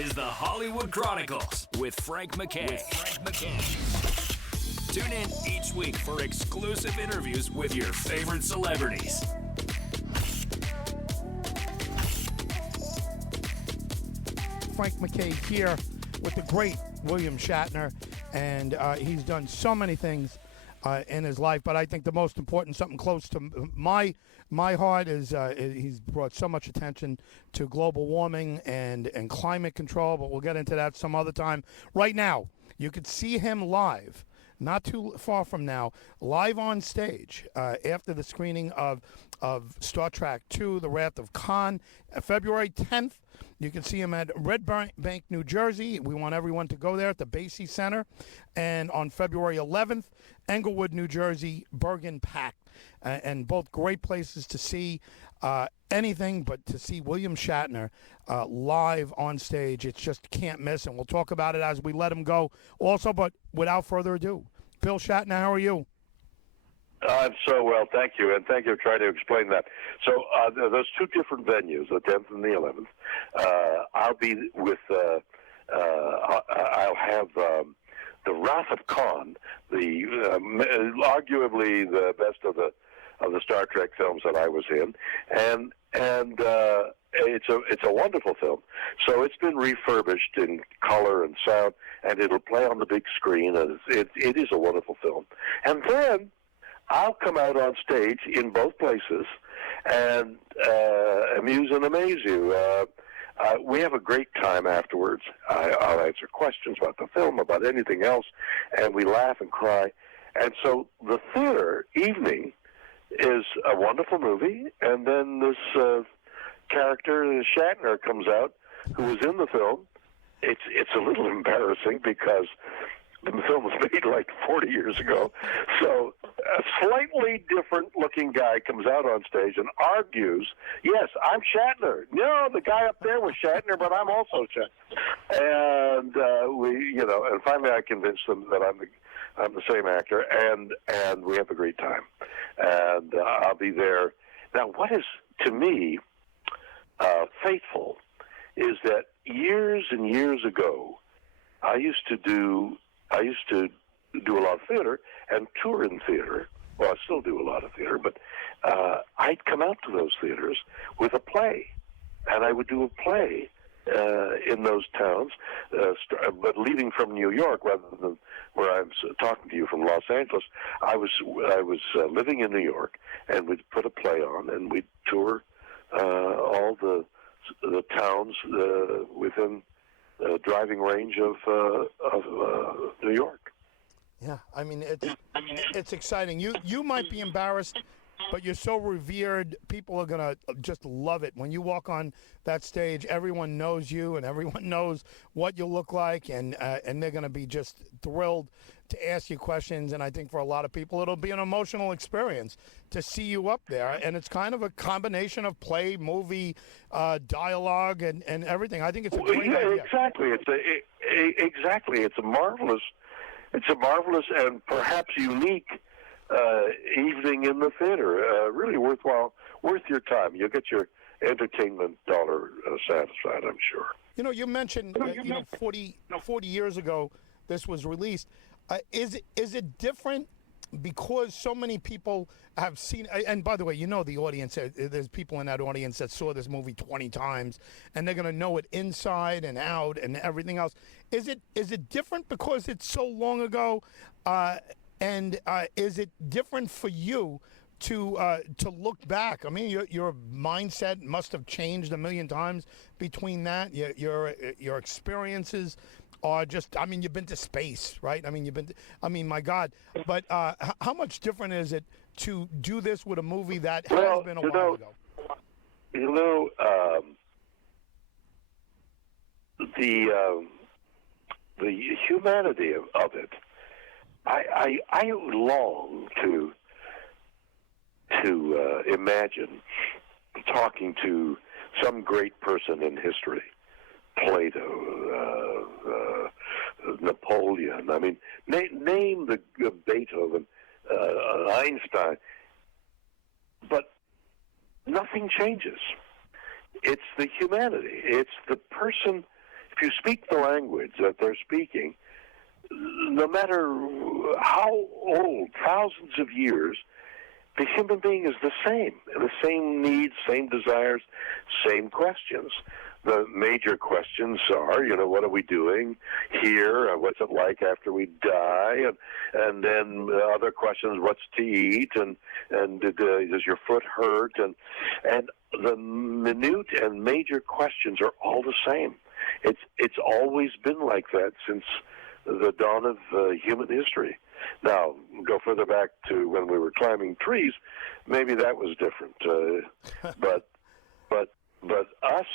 is the Hollywood Chronicles with Frank MacKay. Tune in each week for exclusive interviews with your favorite celebrities. Frank MacKay here with the great William Shatner, and he's done so many things in his life, but I think the most important, something close to my heart, is he's brought so much attention to global warming and climate control, but we'll get into that some other time. Right now, you could see him live, not too far from now, live on stage after the screening of Star Trek II, The Wrath of Khan, February 10th. You can see him at Red Bank, New Jersey. We want everyone to go there at the Basie Center. And on February 11th, Englewood, New Jersey, Bergen Pack. And both great places to see anything, but to see William Shatner live on stage, it's just can't miss. And we'll talk about it as we let him go also. But without further ado, Bill Shatner, how are you? I'm so well, thank you, and thank you for trying to explain that. So those two different venues, the 10th and the 11th, I'll be with, I'll have The Wrath of Khan, arguably the best of the Star Trek films that I was in, and it's a wonderful film. So it's been refurbished in color and sound, and it'll play on the big screen, and it is a wonderful film. And then I'll come out on stage in both places and amuse and amaze you. We have a great time afterwards. I'll answer questions about the film, about anything else, and we laugh and cry. And so the theater evening is a wonderful movie, and then this character, Shatner, comes out, who was in the film. It's a little embarrassing because the film was made like 40 years ago. So a slightly different-looking guy comes out on stage and argues, yes, I'm Shatner. No, the guy up there was Shatner, but I'm also Shatner. And and finally I convinced them that I'm the same actor, and we have a great time. And I'll be there. Now, what is, to me, faithful is that years and years ago, I used to do a lot of theater and tour in theater. Well, I still do a lot of theater, but I'd come out to those theaters with a play, and I would do a play in those towns, but leaving from New York rather than where I'm talking to you from Los Angeles. I was living in New York, and we'd put a play on, and we'd tour all the towns within driving range of New York. Yeah, I mean it's exciting. You might be embarrassed, but you're so revered. People are gonna just love it when you walk on that stage. Everyone knows you, and everyone knows what you look like, and they're gonna be just thrilled to ask you questions. And I think for a lot of people, it'll be an emotional experience to see you up there. And it's kind of a combination of play, movie, dialogue, and everything. I think it's a great idea. Exactly. It's a marvelous and perhaps unique evening in the theater. Really worth your time. You'll get your entertainment dollar satisfied, I'm sure. You mentioned 40 years ago this was released. Is it different because so many people have seen, and by the way, the audience, there's people in that audience that saw this movie 20 times, and they're going to know it inside and out and everything else. Is it different because it's so long ago, and is it different for you to look back? I mean, your mindset must have changed a million times between that. Your experiences are just, I mean, you've been to space, right? My God. But how much different is it to do this with a movie that has been a while ago? The humanity of it, I long to imagine talking to some great person in history, Plato, Napoleon. I mean, name the Beethoven, Einstein, but nothing changes. It's the humanity. It's the person. If if you speak the language that they're speaking, no matter how old, thousands of years, the human being is the same needs, same desires, same questions. The major questions are, what are we doing here? What's it like after we die? And then other questions, what's to eat? And does your foot hurt? And the minute and major questions are all the same. It's always been like that since the dawn of human history. Now, go further back to when we were climbing trees, maybe that was different. But us,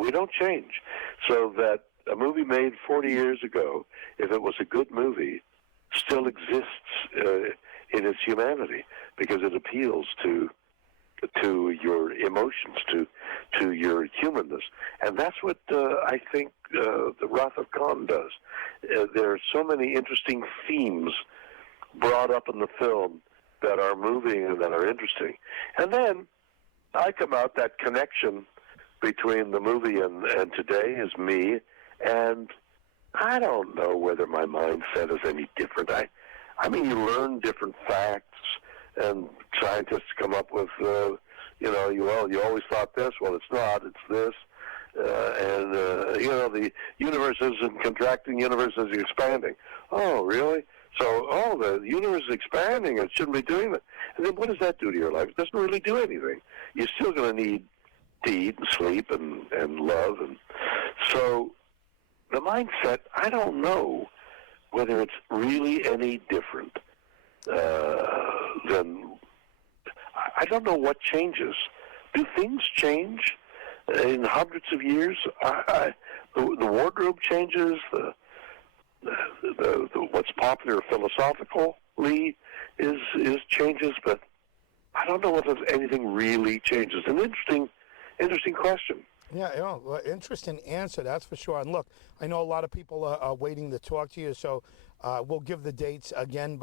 we don't change. So that a movie made 40 years ago, if it was a good movie, still exists in its humanity because it appeals to your emotions, to your humanness. And that's what I think the Wrath of Khan does. There are so many interesting themes brought up in the film that are moving and that are interesting. And then I come out, that connection between the movie and today is me, and I don't know whether my mindset is any different. I mean, you learn different facts, and scientists come up with, you always thought this. Well, it's not. It's this. The universe isn't contracting. The universe is expanding. Oh, really? So, the universe is expanding. It shouldn't be doing that. And then what does that do to your life? It doesn't really do anything. You're still going to need to eat and sleep and love. And so the mindset, I don't know whether it's really any different than, I don't know what changes. Do things change in hundreds of years? The wardrobe changes, the what's popular philosophically is changes, but I don't know whether anything really changes. An interesting question. Yeah, interesting answer, that's for sure. And look, I know a lot of people are waiting to talk to you, so we'll give the dates again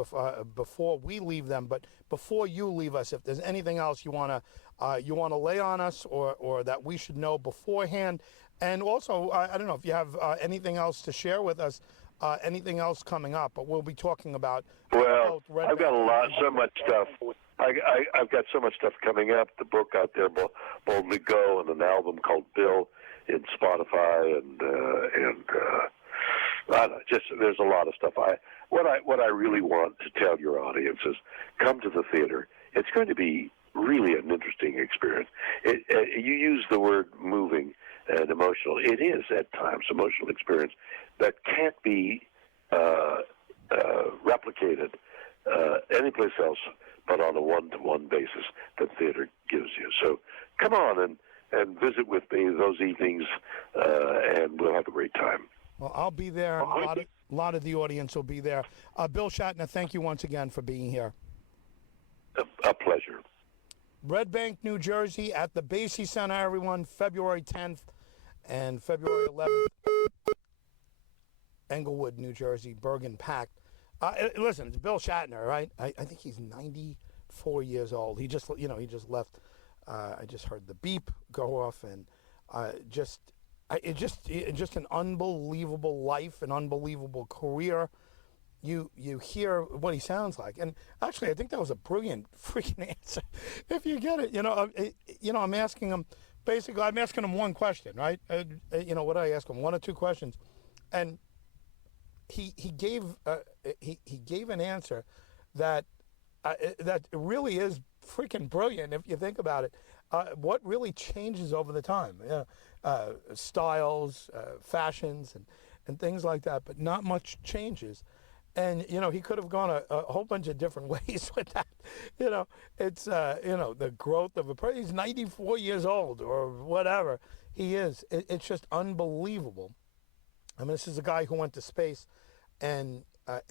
before we leave them. But before you leave us, if there's anything else you want to lay on us or that we should know beforehand, and also I don't know if you have anything else to share with us, anything else coming up. But we'll be talking about. Well, I've got so much stuff. I've got so much stuff coming up. The book out there, Boldly Go, and an album called Bill in Spotify, and I don't know, just there's a lot of stuff. What I really want to tell your audience is, come to the theater. It's going to be really an interesting experience. You use the word moving and emotional. It is at times emotional experience that can't be replicated anyplace else but on a one-to-one basis that theater gives you. So come on and visit with me those evenings, and we'll have a great time. Well, I'll be there. A lot of the audience will be there. Bill Shatner, thank you once again for being here. A pleasure. Red Bank, New Jersey, at the Basie Center, everyone, February 10th and February 11th. Englewood, New Jersey, Bergen packed. Listen, it's Bill Shatner, right? I think he's 94 years old. He just left. I just heard the beep go off, and just an unbelievable life, an unbelievable career. You hear what he sounds like, and actually, I think that was a brilliant freaking answer. If you get it, I'm asking him. Basically, I'm asking him one question, right? What did I ask him? One or two questions, and he gave an answer that really is freaking brilliant if you think about it. What really changes over the time? Styles, fashions, and things like that, but not much changes. And he could have gone a whole bunch of different ways with that. It's the growth of a person. He's 94 years old or whatever he is. It's just unbelievable. I mean, this is a guy who went to space and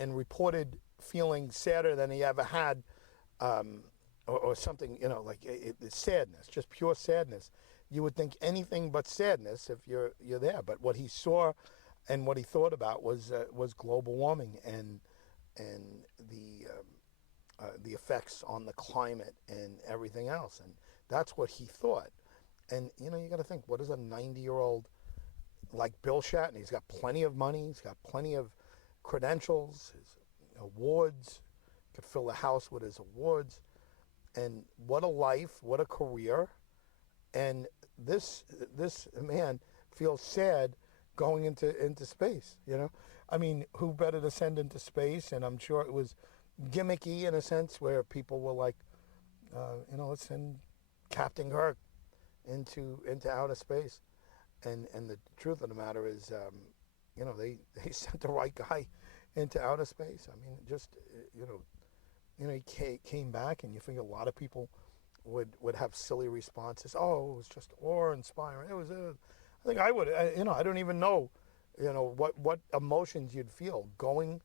reported feeling sadder than he ever had, or something, it's sadness, just pure sadness. You would think anything but sadness if you're there. But what he saw and what he thought about was global warming and the effects on the climate and everything else. And that's what he thought. And, you got to think, what does a 90-year-old like Bill Shatner. He's got plenty of money. He's got plenty of credentials, his awards. Could fill the house with his awards. And what a life, what a career. And this man feels sad going into space, you know? I mean, who better to send into space? And I'm sure it was gimmicky in a sense where people were like, let's send Captain Kirk into outer space. And the truth of the matter is, they sent the right guy into outer space. I mean, just, he came back, and you think a lot of people would have silly responses. Oh, it was just awe-inspiring. It was, I think I would, I don't even know, what emotions you'd feel going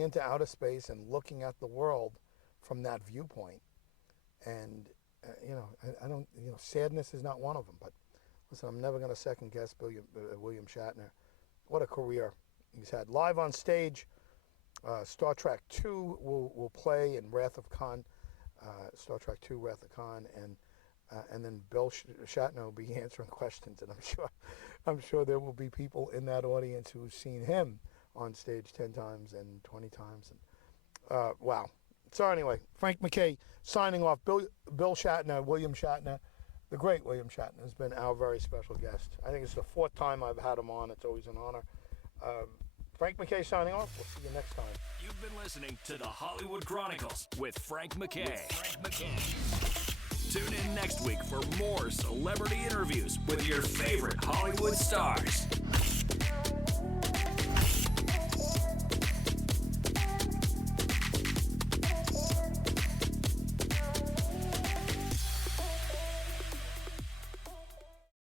into outer space and looking at the world from that viewpoint. And, I don't, sadness is not one of them. But listen, I'm never going to second guess William Shatner. What a career he's had. Live on stage, Star Trek II will play in Wrath of Khan. Star Trek II, Wrath of Khan, and then Bill Shatner will be answering questions, and I'm sure there will be people in that audience who've seen him on stage 10 times and 20 times, and wow. So anyway, Frank MacKay signing off. Bill Shatner, William Shatner, the great William Shatner has been our very special guest. I think it's the 4th time I've had him on. It's always an honor. Frank MacKay signing off. We'll see you next time. You've been listening to the Hollywood Chronicles with Frank MacKay. Tune in next week for more celebrity interviews with your favorite Hollywood stars.